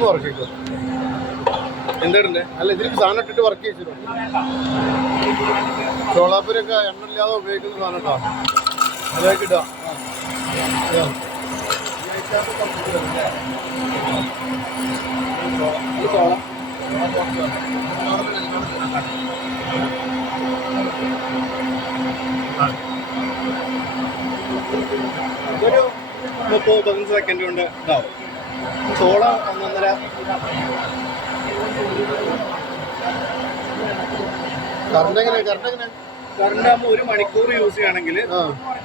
ഒന്ന് വർക്ക് ചെയ്തോ. എന്താ അല്ല, ഇതിലേക്ക് സാധനം ഇട്ടിട്ട് വർക്ക് ചെയ്തിരുന്നു. ചോളാപ്പൂരൊക്കെ എണ്ണ ഇല്ലാതെ ഉപയോഗിക്കുന്ന സാധനം കേട്ടോ. അതിലേക്ക് ഇടാം. ഒരു 30-15 സെക്കൻഡ് കൊണ്ട് ഇതാവും. ചോള 1.5 കറണ്ട് ആകുമ്പോൾ 1 മണിക്കൂർ യൂസ് ചെയ്യുകയാണെങ്കിൽ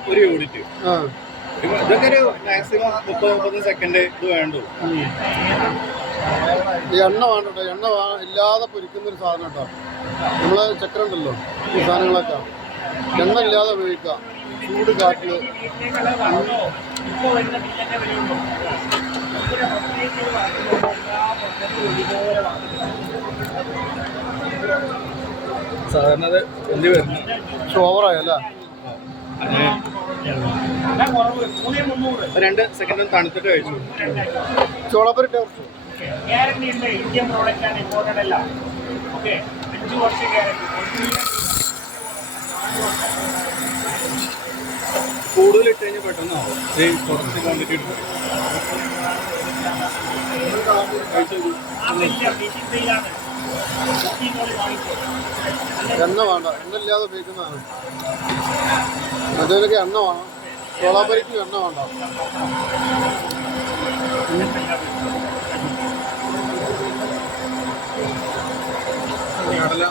1 യൂണിറ്റ്. ഇതൊക്കെ ഒരു മാക്സിമം 30-30 സെക്കൻഡ് ഇത് വേണ്ടു. എണ്ണ വേണ്ടോ, എണ്ണ ഇല്ലാതെ പൊരിക്കുന്നൊരു സാധനം കേട്ടോ. നമ്മള് ചക്രം ഉണ്ടല്ലോ, ഈ സാധനങ്ങളൊക്കെ എണ്ണ ഇല്ലാതെ ഉപയോഗിക്കാം. ചൂട് കാറ്റില് സാധാരണ അത് എന്ത് വരുന്നു ഓവറായല്ലേ. 2 സെക്കൻഡ് തണുത്തിട്ട് കഴിച്ചു. ചോളാപ്പൂരി ടേസ്റ്റ് ഇന്ത്യൻ പ്രോഡക്റ്റ് ആണ്, ഇമ്പോർട്ടൻ്റ് അല്ല. ഓക്കെ, 5 വർഷം ഗ്യാരണ്ടി. കൂടുതൽ ഇട്ട് കഴിഞ്ഞാൽ പെട്ടെന്നാവും. കുറച്ച് ക്വാണ്ടിറ്റി എടുക്കും. എണ്ണ വേണ്ട, എണ്ണ ഇല്ലാതെ ഉപയോഗിക്കുന്നതാണ്. മറ്റേതൊക്കെ എണ്ണ വേണം, ചോളാപ്പൂരിക്ക് എണ്ണ വേണ്ട. കടല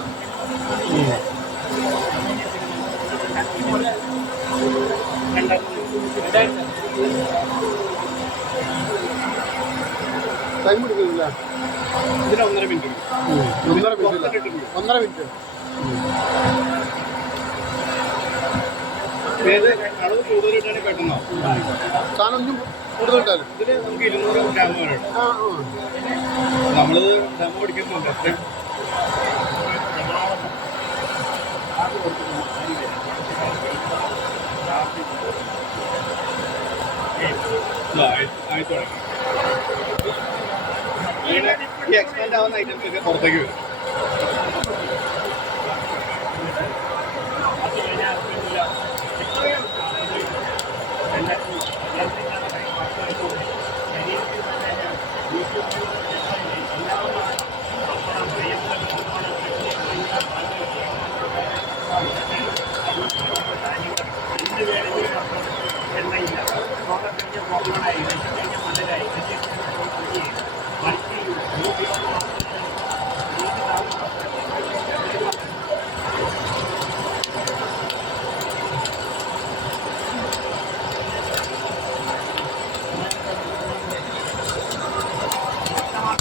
ടൈം എടുക്കുന്നില്ല. ഇതിന് 1.5 മിനിറ്റ്. 1.5 മിനിറ്റ്. ഏത് അളവ് കൂടുതലിട്ടാണ് പെട്ടെന്നാവും. സാധനം ഒന്നും കൂടുതലിട്ടാലും ഇതിന് നമുക്ക് 200 ഗ്രാം വരെ ഉണ്ട്. നമ്മളിത് ദം പിടിക്കുന്നുണ്ട്. ഈ എക്സ്പാൻഡ് ആവുന്ന ഐറ്റംസ് ഒക്കെ പുറത്തേക്ക് വരും.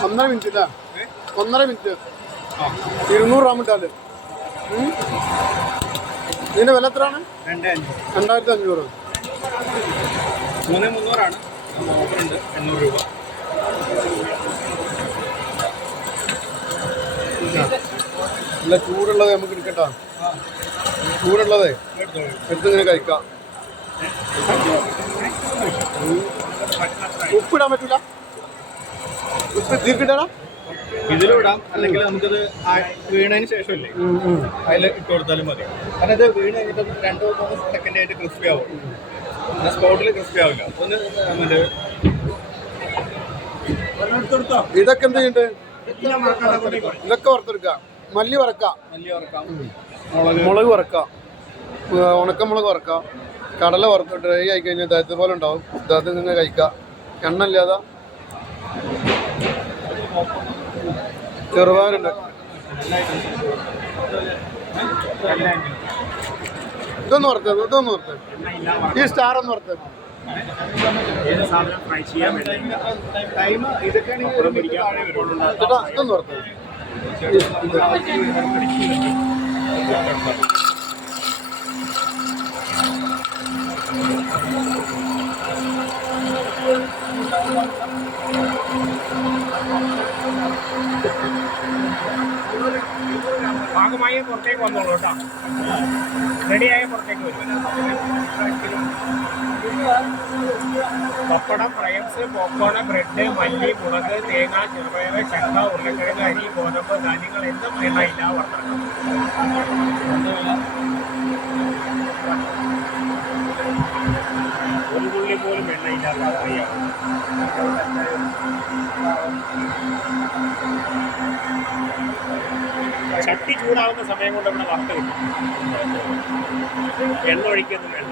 ഒന്നര മിനിറ്റ് ഇല്ല, 1.5 മിനിറ്റ്. 200 ഗ്രാം ഇട്ടാല്. ഇതിന്റെ വില എത്രയാണ്? 2500. 3,300 ഓഫറുണ്ട്. 800 രൂപ. നല്ല ചൂടുള്ളത് നമുക്ക് എടുക്കട്ടോ. ചൂടുള്ളതേ എടുത്തിങ്ങനെ കഴിക്കാം. ഉപ്പിടാൻ പറ്റൂല? ഉപ്പ് തീർക്കിട്ടാ ഇതിലും ഇടാം, അല്ലെങ്കിൽ നമുക്കത് വീണതിന് ശേഷമല്ലേ അതിൽ ഇട്ട് കൊടുത്താലും മതി. കാരണം ഇത് വീണ് കഴിഞ്ഞിട്ട് 2-3 സെക്കൻഡ് ആയിട്ട് ക്രിസ്പി ആവും. സ്പോട്ടിൽ ക്രിസ്പി ആവില്ല. ഒന്ന് മറ്റേ ഇതൊക്കെ എന്ത് ചെയ്യുന്നുണ്ട്? ഇതൊക്കെ വറുത്തെടുക്കാം. മല്ലി വറക്കാം, മുളക് വറക്കാം, ഉണക്കമുളക് വറക്കാം, കടല വറുത്ത് ഡ്രൈ ആയി കഴിഞ്ഞാൽ ദാഹത്തെ പോലെ ഉണ്ടാവും. ദാഹത്തിൽ നിന്ന് കഴിക്കാം. എണ്ണ ഇല്ലാതെ. ചെറുപാലുണ്ട്. ഇതൊന്ന് വറുത്തത്, ഇതൊന്ന് വറുത്തത്. ഈ സ്റ്റാർ ഒന്ന് വറുത്തത്. ഇതൊന്ന് വറുത്തത്. ഭാഗമായി പുറത്തേക്ക് വന്നോളൂ കേട്ടോ. റെഡിയായ പുറത്തേക്ക് വരും. പപ്പടം, ഫ്രൈസ്, പോപ്കോൺ, ബ്രെഡ്, മല്ലി, മുളക്, തേങ്ങ, ചെറുപയർ, ചക്ക, ഉരുളക്കിഴങ്ങ്, അരി, ഗോതമ്പ്, ധാന്യങ്ങൾ എന്തും എണ്ണയില്ല വറുത്തെടുക്കാം. ഒരു തുള്ളി പോലും എണ്ണയില്ലാത്ത ഫ്രൈയാണ്. ചട്ടി ചൂടാവുന്ന സമയം കൊണ്ട് ഇവിടെ വറുത്ത് കിട്ടും. എണ്ണ ഒഴിക്കൊന്നും വേണ്ട.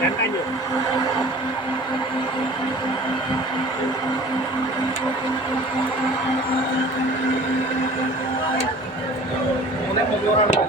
$2,500. $3,300